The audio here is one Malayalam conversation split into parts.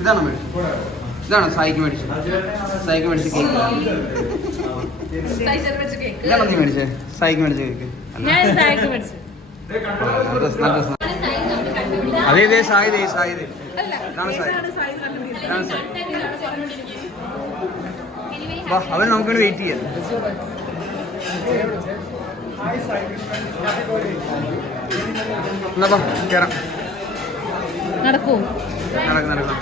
ഇതാണോ മേടിച്ചത്? ഇതാണോ സായിക്ക് മേടിച്ചത്? സായിക്ക് മേടിച്ച കേക്ക് ഇതാണോ നീ മേടിച്ചത് സായിക്ക് മേടിച്ച കേക്ക് ഞാൻ സായിക്ക് മേടിച്ചു. രസം. അതേ ഇതേ സായി ദേ സായി ദേ. ഇതാണ് സായി. ഇതാണ് സായി വാ അവൻ നമുക്ക് വെയിറ്റ് ചെയ്യാം. എന്നാ വാ കയറാം നടക്കൂ. നടക്കും നടക്കാം.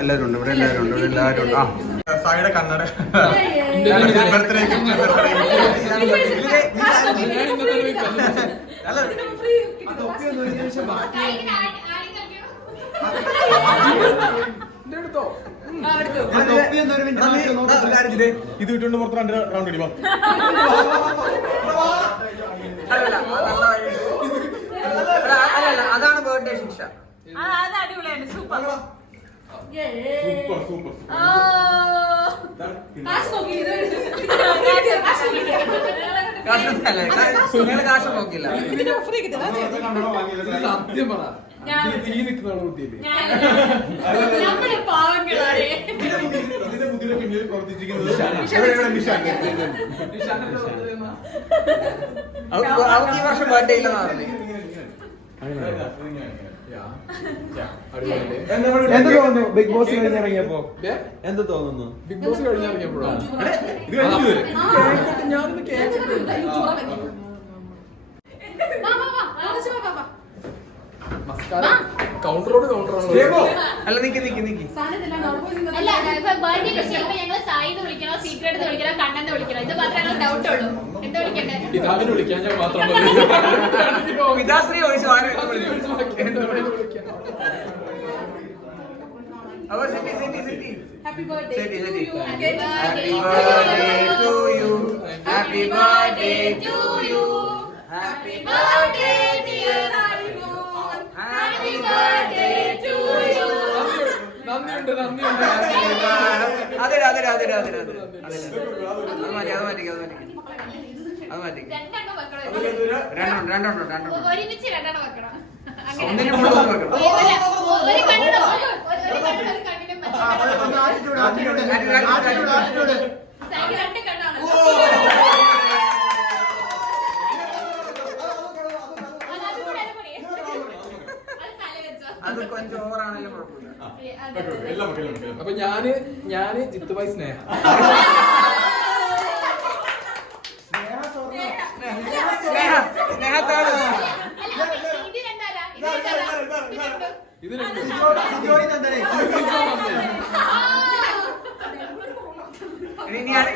എല്ലാവരും ഉണ്ട് ഇവിടെ എല്ലാവരും ഉണ്ട് ഇവിടെ എല്ലാവരും ഉണ്ട്. ആ. സായിയുടെ കണ്ണട. ബർത്ത്ഡേ അല്ല ഇത് വിട്ടുകൊണ്ട് പുറത്ത് രണ്ട് റൗണ്ട് അല്ലല്ല, അതാണ് ബർത്ത്ഡേ ശിക്ഷ സൂപ്പർ സൂപ്പർ സൂപ്പർ കാശ് നോക്കില്ല. സത്യം പറ. നിൽക്കുന്ന ഇതിന്റെ പിന്നിൽ പ്രവർത്തിച്ചിരിക്കുന്നത് അവൾക്ക് ഈ വർഷം ബർത്ത്ഡേ ഇല്ലെന്നാ എന്ത് തോന്നുന്നു? ബിഗ് ബോസ് കഴിഞ്ഞിറങ്ങിയപ്പോ എന്ത് തോന്നുന്നു? ബിഗ് ബോസ് കഴിഞ്ഞിറങ്ങിയപ്പോഴാണ് അല്ല നിക്ക് നിക്ക് നിക്ക്. അല്ല ഇപ്പൊ ബർത്ത്ഡേ വിഷയപ്പോ ഞങ്ങൾ സായിന്ന് വിളിക്കണോ സീക്രട്ട് വിളിക്കണോ കണ്ണെന്ന് വിളിക്കണോ? ഇത് മാത്രമേ ഞങ്ങൾ ഡൗട്ട് ഉള്ളൂ. എന്താ വിളിക്കണ്ടേ? പിതാവിനെ വിളിക്കാൻ ഞാൻ മാത്രം പിതാശ്രീ ചോദിച്ചു ആരും അപ്പൊ സെറ്റി സെറ്റി സെറ്റി ഹാപ്പി സെറ്റി സെറ്റി Happy happy birthday to you happy birthday to you Happy birthday, അതെ അതെ അതെ അതെ അതെ അതെ അത് മാറ്റി അത് മാറ്റി. അത് മാറ്റി അത് മാറ്റി രണ്ടെണ്ണം രണ്ടെണ്ണം രണ്ടെണ്ണം ഒരുമിച്ച് രണ്ടെണ്ണം വെക്കണം. അങ്ങനെ. ഒന്നിന് മുകളിൽ ഒന്ന് വെക്കണം. അല്ല, ഒരു കണ്ണിനും ഒരു ഒരു കണ്ണിനും ഒരു കണ്ണിനും സായിക്ക് രണ്ട് കണ്ണാണ് അത് അതുകൂടെ, അതുകൂടെ. അത് തല വെച്ചോ. അത് కొంచెం ഓവറാണെങ്കിലും കുഴപ്പമില്ല അതെ, അതെ. എല്ലാം വെക്കാം, എല്ലാം വെക്കാം. അപ്പൊ ഞാൻ ഞാൻ ജിത്തുബായി സ്നേഹ. ഇത്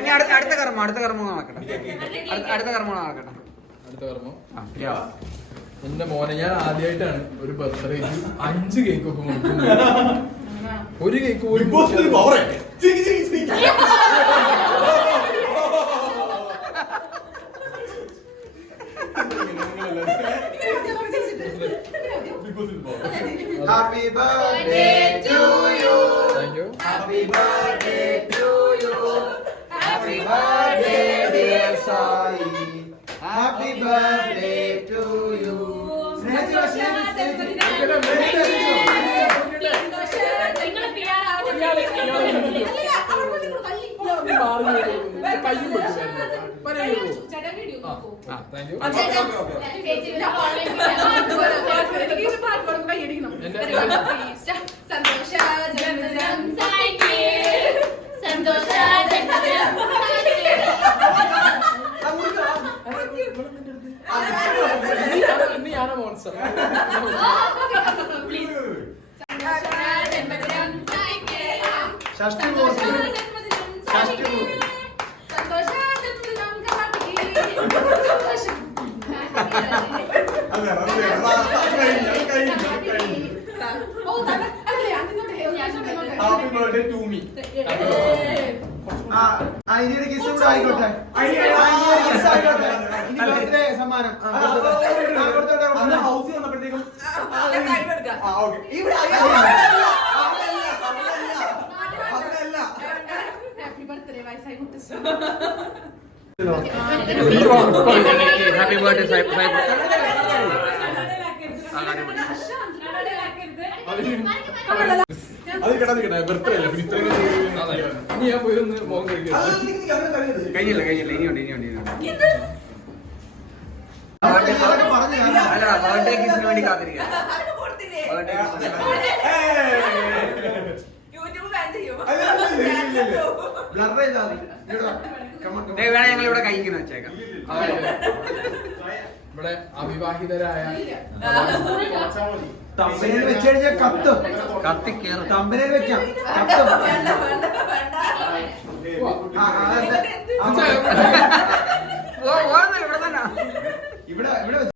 അടുത്ത അടുത്ത കർമ്മം അടുത്ത കർമ്മം നടക്കട്ടെ. അടുത്ത- കർമ്മം നടക്കട്ടെ. അടുത്ത കർമ്മം. എന്റെ മോനെ ഞാൻ ആദ്യമായിട്ടാണ് ഒരു ബർത്ത്ഡേക്ക് അഞ്ച് കേക്ക് ഒക്കെ മുറിക്കുന്നത് ഒരു കേക്ക് പോലും ബിഗ് ഒരു power ആയി. ചിരിക്ക്, ചിരിക്ക്, ചിരിക്ക്. ബിഗ് ബോസിന് power. Happy birthday to you. Thank you Happy birthday to you. Happy birthday, dear Sai. സന്തോഷ ജന്മദിനം സന്തോഷ ജന്മദിനം ഞാനാ മോൺസർ ഷഷ്ടി സന്തോഷ മൂർത്തി. ഷഷ്ടി മൂർത്തി. സന്തോഷ ജന്മദിനം കാട്ടിക്ക് സന്തോഷം അതെ, അതെ, അതെ. അത് കഴിഞ്ഞു, അത് കഴിഞ്ഞു, അത് കഴിഞ്ഞു. Happy birthday to me. അതിനൊരു കിസ് കൂടെ ആയിക്കോട്ടെ സമ്മാനം ആ, ആ, ഹാപ്പി ബർത്ത്ഡേ സാഹിബ് സാഹിബ് അത് കേട്ടാ കേട്ടാ ബർത്ത്ഡേ അല്ല പിന്നെ ഇത്രയും. ഇനി ഞാൻ പോയി ഒന്ന് മോൻ കഴിക്കാം. കഴിഞ്ഞില്ല കഴിഞ്ഞില്ല ഇനിയുണ്ട് ഇനിയുണ്ട് ഇനിയുണ്ട്. അല്ല ബർത്ത്ഡേ കിസിന് വേണ്ടി കാത്തിരിക്കുക ബർത്ത്ഡേ കിസിന് അല്ല, അല്ല, ഇല്ല, ഇല്ല, ഇല്ല. Blur ചെയ്താ മതി. വേണേ ഞങ്ങൾ ഇവിടെ കഴിക്കുന്ന വെച്ചേക്കാം. ഇവിടെ അവിവാഹിതരായ തമ്പനയിൽ വെച്ച് കഴിഞ്ഞാൽ കത്തും. കത്തി കേറും. തമ്പനയിൽ വെക്കാം. കത്തും. ഇവിടെ ഇവിടെ